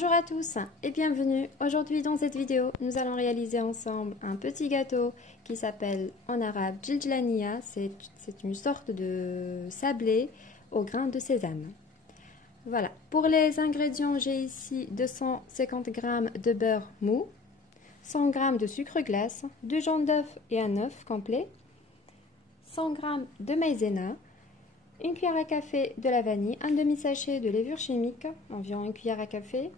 Bonjour à tous et bienvenue. Aujourd'hui dans cette vidéo, nous allons réaliser ensemble un petit gâteau qui s'appelle en arabe Djildjlania. C'est une sorte de sablé au grain de sésame. Voilà, pour les ingrédients, j'ai ici 250 g de beurre mou, 100 g de sucre glace, 2 jaunes d'œuf et un œuf complet, 100 g de maïzena, une cuillère à café de la vanille, un demi-sachet de levure chimique, environ une cuillère à café,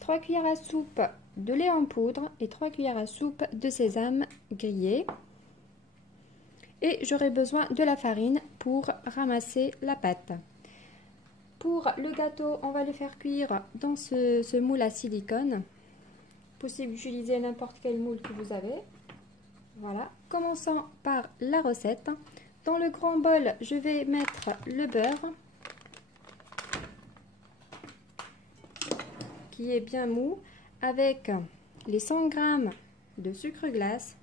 3 cuillères à soupe de lait en poudre et 3 cuillères à soupe de sésame grillé. Et j'aurai besoin de la farine pour ramasser la pâte. Pour le gâteau, on va le faire cuire dans ce moule à silicone. Possible d'utiliser n'importe quel moule que vous avez. Voilà. Commençons par la recette. Dans le grand bol, je vais mettre le beurre qui est bien mou avec les 100 g de sucre glace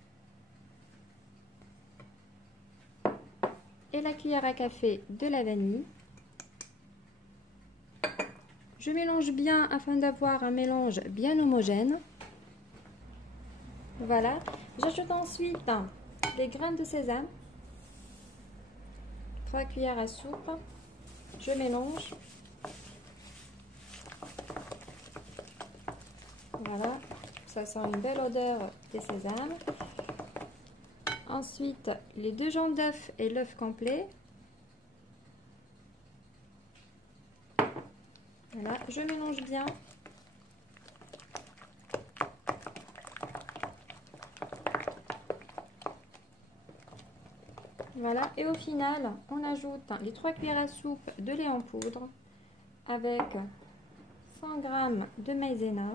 et la cuillère à café de la vanille. Je mélange bien afin d'avoir un mélange bien homogène. Voilà. J'ajoute ensuite les graines de sésame. 3 cuillères à soupe, je mélange. Voilà, ça sent une belle odeur des sésames. Ensuite, les 2 jaunes d'œuf et l'œuf complet. Voilà, je mélange bien. Voilà, et au final, on ajoute les 3 cuillères à soupe de lait en poudre avec 100 g de maïzena.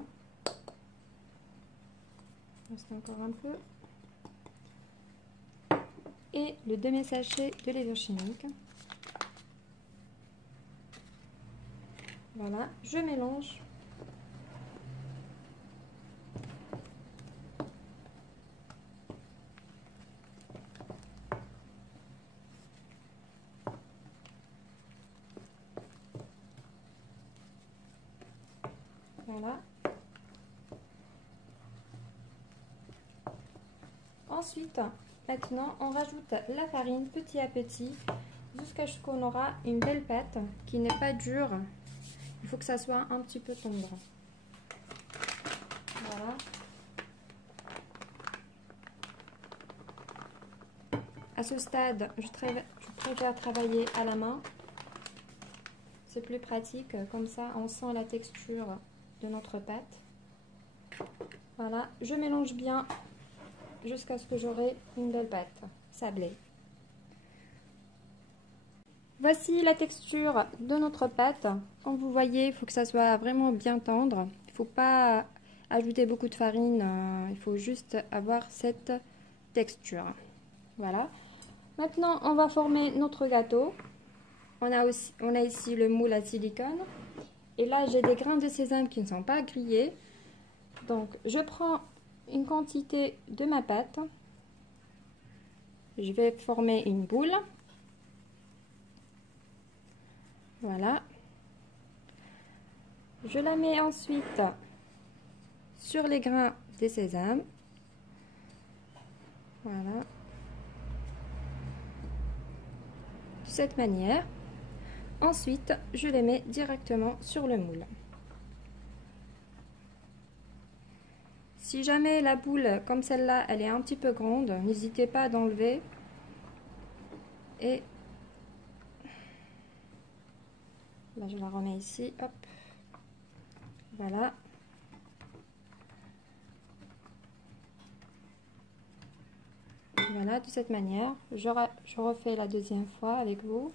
Il reste encore un peu. Et le demi-sachet de levure chimique. Voilà, je mélange. Voilà. Ensuite, maintenant, on rajoute la farine petit à petit jusqu'à ce qu'on aura une belle pâte qui n'est pas dure. Il faut que ça soit un petit peu tendre. Voilà. À ce stade, je préfère travailler à la main. C'est plus pratique, comme ça on sent la texture de notre pâte. Voilà, je mélange bien jusqu'à ce que j'aurai une belle pâte sablée. Voici la texture de notre pâte. Comme vous voyez, il faut que ça soit vraiment bien tendre. Il ne faut pas ajouter beaucoup de farine, il faut juste avoir cette texture. Voilà. Maintenant, on va former notre gâteau. On a ici le moule à silicone. Et là, j'ai des grains de sésame qui ne sont pas grillés. Donc, je prends une quantité de ma pâte. Je vais former une boule. Voilà. Je la mets ensuite sur les grains de sésame. Voilà. De cette manière. Ensuite, je les mets directement sur le moule. Si jamais la boule, comme celle-là, elle est un petit peu grande, n'hésitez pas d'enlever. Et là, je la remets ici. Hop. Voilà. Voilà, de cette manière. Je refais la deuxième fois avec vous.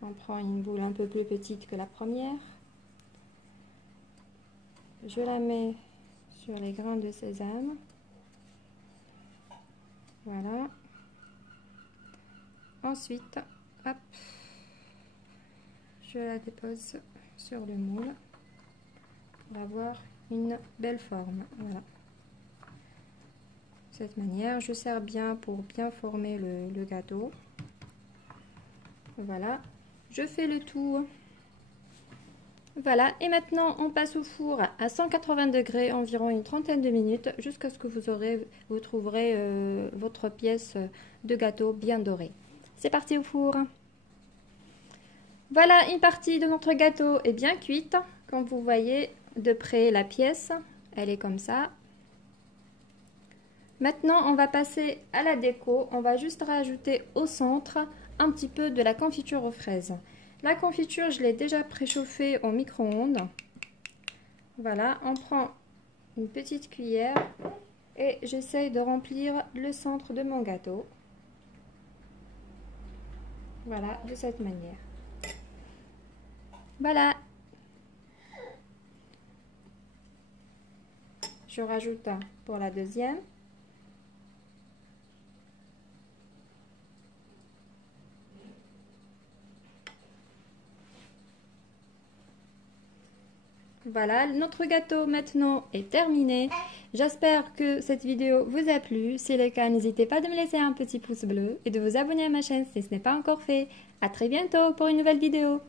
On prend une boule un peu plus petite que la première. Je la mets sur les grains de sésame. Voilà. Ensuite, hop, je la dépose sur le moule pour avoir une belle forme. Voilà. De cette manière, je serre bien pour bien former le gâteau. Voilà. Je fais le tour Voilà, et maintenant on passe au four à 180 degrés, environ une trentaine de minutes, jusqu'à ce que vous trouverez votre pièce de gâteau bien dorée. C'est parti au four. Voilà, une partie de notre gâteau est bien cuite. Comme vous voyez de près la pièce, elle est comme ça. Maintenant, on va passer à la déco. On va juste rajouter au centre un petit peu de la confiture aux fraises. La confiture, je l'ai déjà préchauffée au micro-ondes. Voilà, on prend une petite cuillère et j'essaye de remplir le centre de mon gâteau. Voilà, de cette manière. Voilà. Je rajoute un pour la deuxième. Voilà, notre gâteau maintenant est terminé. J'espère que cette vidéo vous a plu. Si c'est le cas, n'hésitez pas de me laisser un petit pouce bleu et de vous abonner à ma chaîne si ce n'est pas encore fait. À très bientôt pour une nouvelle vidéo.